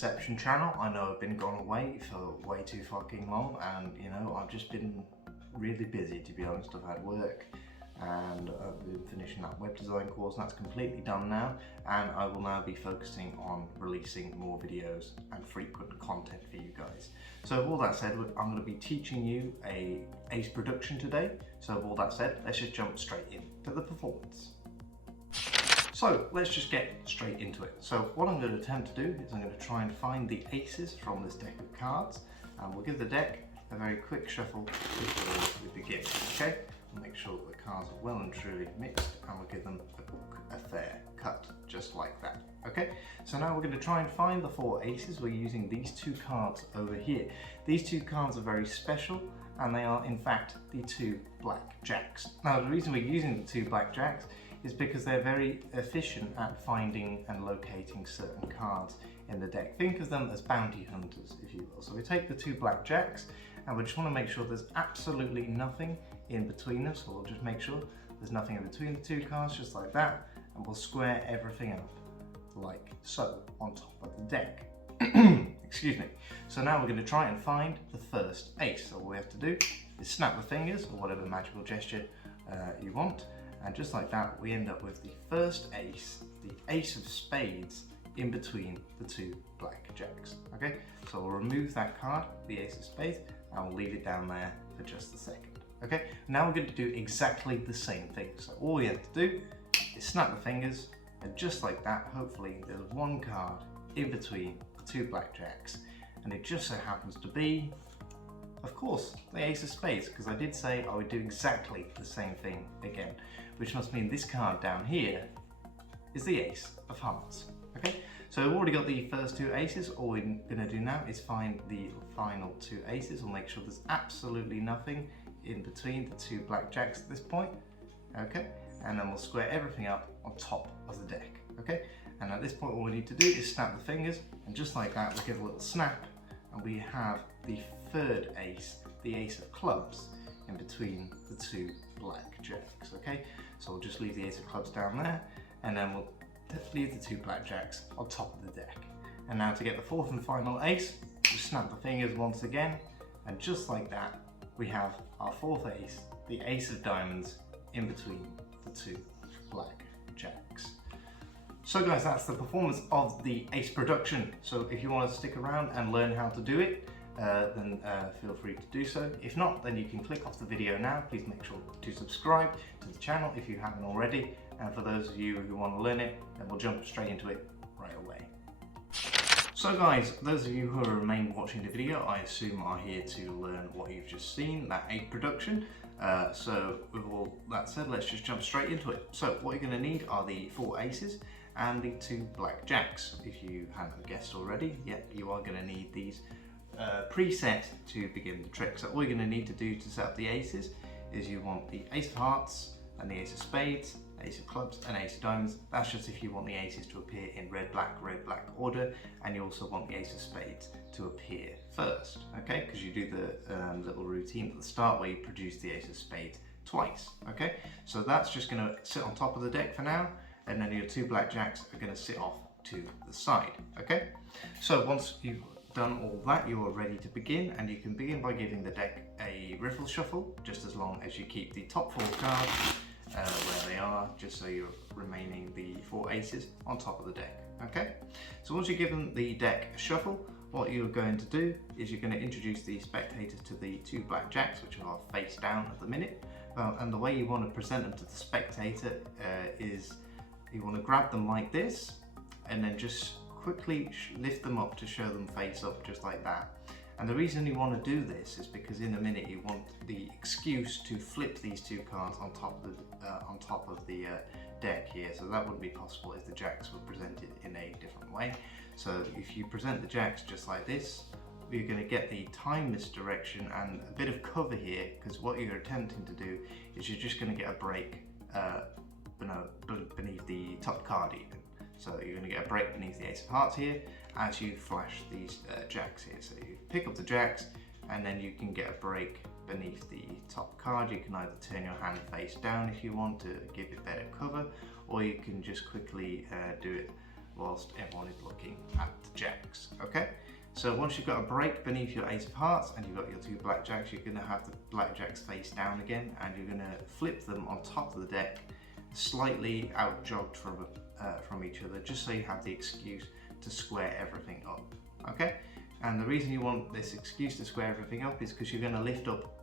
Deception channel. I know I've been gone away for way too fucking long, and you know, I've just been really busy, to be honest. I've had work and I've been finishing that web design course, and that's completely done now, and I will now be focusing on releasing more videos and frequent content for you guys. So with all that said, I'm going to be teaching you a Ace production today. So with all that said, let's just jump straight into the performance. So let's just get straight into it. So what I'm going to attempt to do is I'm going to try and find the aces from this deck of cards, and we'll give the deck a very quick shuffle before we begin, okay? We'll make sure that the cards are well and truly mixed, and we'll give them a fair cut, just like that, okay? So now we're going to try and find the 4 aces. We're using these 2 cards over here. These 2 cards are very special, and they are in fact the 2 black jacks. Now the reason we're using the 2 black jacks is because they're very efficient at finding and locating certain cards in the deck. Think of them as bounty hunters, if you will. So we take the 2 black jacks, and we just want to make sure there's absolutely nothing in between us. So we'll just make sure there's nothing in between the 2 cards, just like that, and we'll square everything up like so on top of the deck. Excuse me. So now we're going to try and find the first ace. So all we have to do is snap the fingers, or whatever magical gesture you want, and just like that we end up with the first ace, the ace of spades, in between the 2 black jacks. Okay, so we'll remove that card, the ace of spades, and we'll leave it down there for just a second. Okay, now we're going to do exactly the same thing. So all we have to do is snap the fingers, and just like that, hopefully there's 1 card in between the 2 black jacks, and it just so happens to be, of course, the ace of spades, because I did say I would do exactly the same thing again, which must mean this card down here is the ace of hearts. Okay, so we've already got the first 2 aces. All we're going to do now is find the final 2 aces. We'll make sure there's absolutely nothing in between the 2 black jacks at this point. Okay, and then we'll square everything up on top of the deck. Okay, and at this point all we need to do is snap the fingers, and just like that we give a little snap, and we have the 3rd ace, the ace of clubs, in between the 2 black jacks. Okay, so we'll just leave the ace of clubs down there, and then we'll leave the 2 black jacks on top of the deck. And now to get the 4th and final ace, we snap the fingers once again, and just like that we have our 4th ace, the ace of diamonds, in between the 2 black jacks. So guys, that's the performance of the ace production. So if you want to stick around and learn how to do it, then feel free to do so. If not, then you can click off the video now. Please make sure to subscribe to the channel if you haven't already. And for those of you who want to learn it, then we'll jump straight into it right away. So guys, those of you who remain watching the video, I assume are here to learn what you've just seen, that ace production. So with all that said, let's just jump straight into it. So what you're going to need are the 4 aces and the 2 black jacks. If you haven't guessed already, yep, you are going to need these preset to begin the trick. So all you're going to need to do to set up the aces is you want the ace of hearts and the ace of spades, ace of clubs and ace of diamonds. That's just if you want the aces to appear in red black order, and you also want the ace of spades to appear first, okay, because you do the little routine at the start where you produce the ace of spades twice. Okay, so that's just going to sit on top of the deck for now, and then your 2 black jacks are going to sit off to the side. Okay, so once you've done all that, you are ready to begin, and you can begin by giving the deck a riffle shuffle, just as long as you keep the top 4 cards where they are, just so you're remaining the 4 aces on top of the deck. Okay, so once you've given the deck a shuffle, what you're going to do is you're going to introduce the spectators to the 2 black jacks, which are face down at the minute. And the way you want to present them to the spectator is you want to grab them like this, and then just quickly lift them up to show them face up, just like that. And the reason you want to do this is because in a minute you want the excuse to flip these 2 cards on top of the deck here. So that wouldn't be possible if the jacks were presented in a different way. So if you present the jacks just like this, you're going to get the time misdirection and a bit of cover here, because what you're attempting to do is you're just going to get a break beneath the top card even. So you're going to get a break beneath the ace of hearts here as you flash these jacks here. So you pick up the jacks, and then you can get a break beneath the top card. You can either turn your hand face down if you want to give it better cover, or you can just quickly do it whilst everyone is looking at the jacks, okay? So once you've got a break beneath your ace of hearts and you've got your two blackjacks, you're gonna have the blackjacks face down again, and you're gonna flip them on top of the deck, slightly out jogged from each other, just so you have the excuse to square everything up, okay? And the reason you want this excuse to square everything up is because you're gonna lift up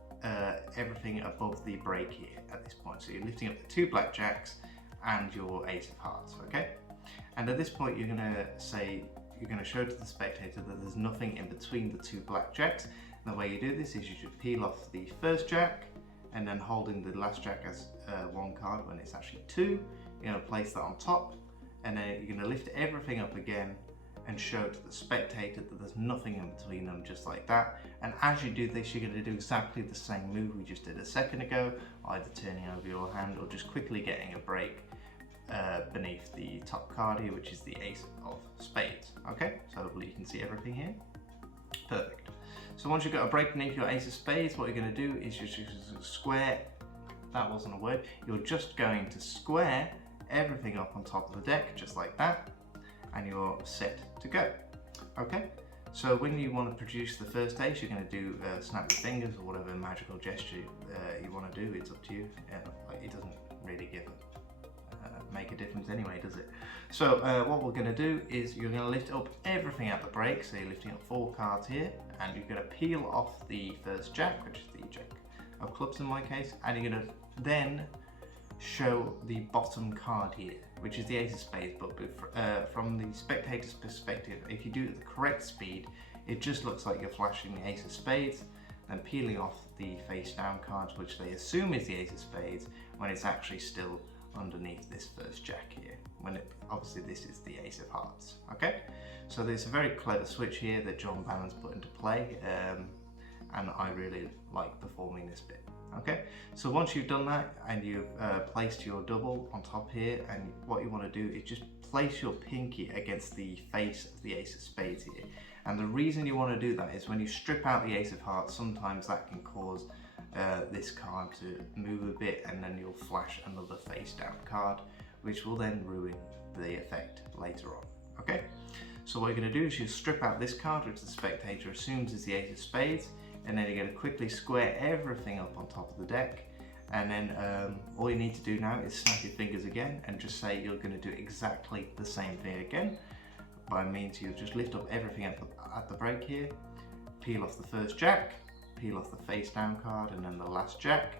everything above the break here at this point. So you're lifting up the two blackjacks and your ace of hearts, okay? And at this point you're gonna show to the spectator that there's nothing in between the two blackjacks. And the way you do this is you should peel off the first jack, and then holding the last jack as one card when it's actually two, you're gonna place that on top, and then you're gonna lift everything up again and show to the spectator that there's nothing in between them, just like that. And as you do this, you're going to do exactly the same move we just did a second ago, either turning over your hand or just quickly getting a break beneath the top card here, which is the ace of spades, okay? So hopefully you can see everything here. Perfect. So once you've got a break beneath your ace of spades, what you're going to do is you're just square, that wasn't a word, you're just going to square everything up on top of the deck, just like that, and you're set to go, okay? So when you want to produce the first ace, you're going to do snap your fingers or whatever magical gesture you want to do. It's up to you. It doesn't really make a difference anyway, does it? So what we're going to do is you're going to lift up everything at the break. So you're lifting up 4 cards here, and you're going to peel off the first jack, which is the jack of clubs in my case, and you're going to then show the bottom card here, which is the ace of spades. But from the spectator's perspective, if you do it at the correct speed, it just looks like you're flashing the ace of spades, then peeling off the face down cards, which they assume is the ace of spades, when it's actually still underneath this first jack here, when obviously this is the ace of hearts, okay? So there's a very clever switch here that John Bannon's put into play, and I really like performing this bit. Okay, so once you've done that and you've placed your double on top here, and what you want to do is just place your pinky against the face of the ace of spades here. And the reason you want to do that is when you strip out the ace of hearts, sometimes that can cause this card to move a bit, and then you'll flash another face down card, which will then ruin the effect later on, okay? So what you're going to do is you strip out this card, which the spectator assumes is the ace of spades, and then you're going to quickly square everything up on top of the deck, and then all you need to do now is snap your fingers again and just say you're going to do exactly the same thing again. By means you'll just lift up everything at the break here, peel off the first jack, peel off the face down card, and then the last jack,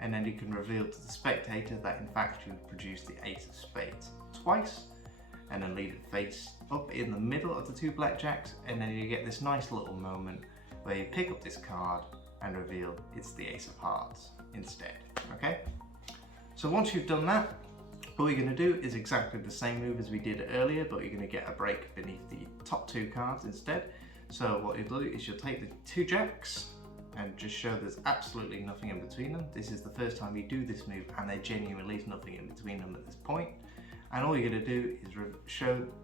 and then you can reveal to the spectator that in fact you've produced the ace of spades twice, and then leave it face up in the middle of the two blackjacks, and then you get this nice little moment where you pick up this card and reveal it's the ace of hearts instead, okay? So once you've done that, what you're going to do is exactly the same move as we did earlier, but you're going to get a break beneath the top 2 cards instead. So what you'll do is you'll take the 2 jacks and just show there's absolutely nothing in between them. This is the first time you do this move, and there genuinely is nothing in between them at this point. And all you're going to do is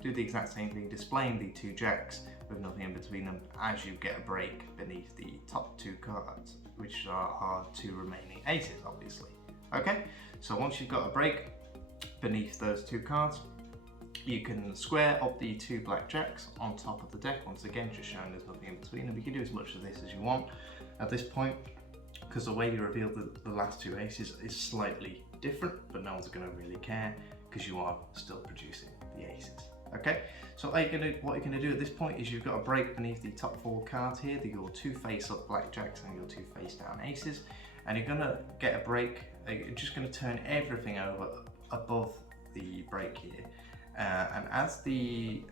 do the exact same thing, displaying the 2 jacks with nothing in between them as you get a break beneath the top 2 cards, which are our 2 remaining aces, obviously. Okay, so once you've got a break beneath those 2 cards, you can square up the 2 blackjacks on top of the deck, once again just showing there's nothing in between them. You can do as much of this as you want at this point, because the way you reveal the last 2 aces is slightly different, but no one's going to really care because you are still producing the aces. Okay, so what you're going to do at this point is you've got a break beneath the top 4 cards here, your 2 face-up blackjacks and your 2 face-down aces, and you're going to get a break. You're just going to turn everything over above the break here, and as the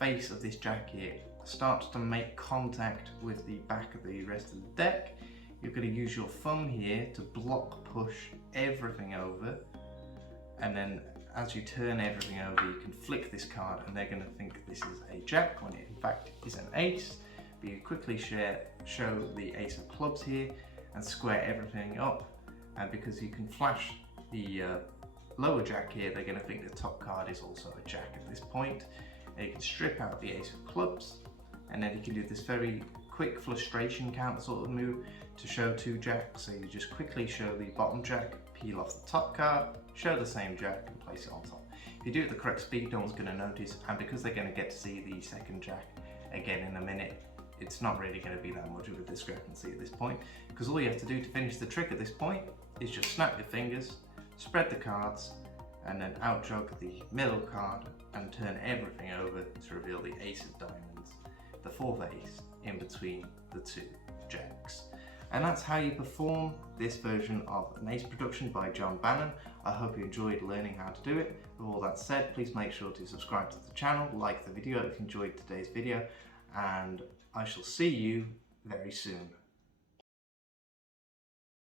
face of this jack here starts to make contact with the back of the rest of the deck, you're going to use your thumb here to block push everything over, and then as you turn everything over, you can flick this card and they're going to think this is a jack when it in fact is an ace. But you quickly show the ace of clubs here and square everything up, and because you can flash the lower jack here, they're going to think the top card is also a jack at this point. And you can strip out the ace of clubs, and then you can do this very quick frustration count sort of move to show 2 jacks. So you just quickly show the bottom jack, peel off the top card, show the same jack and place it on top. If you do it at the correct speed, no one's going to notice, and because they're going to get to see the second jack again in a minute, it's not really going to be that much of a discrepancy at this point, because all you have to do to finish the trick at this point is just snap your fingers, spread the cards, and then out jug the middle card and turn everything over to reveal the ace of diamonds, the fourth ace in between the two jacks. And that's how you perform this version of an ace production by John Bannon. I hope you enjoyed learning how to do it. With all that said, please make sure to subscribe to the channel, like the video if you enjoyed today's video, and I shall see you very soon.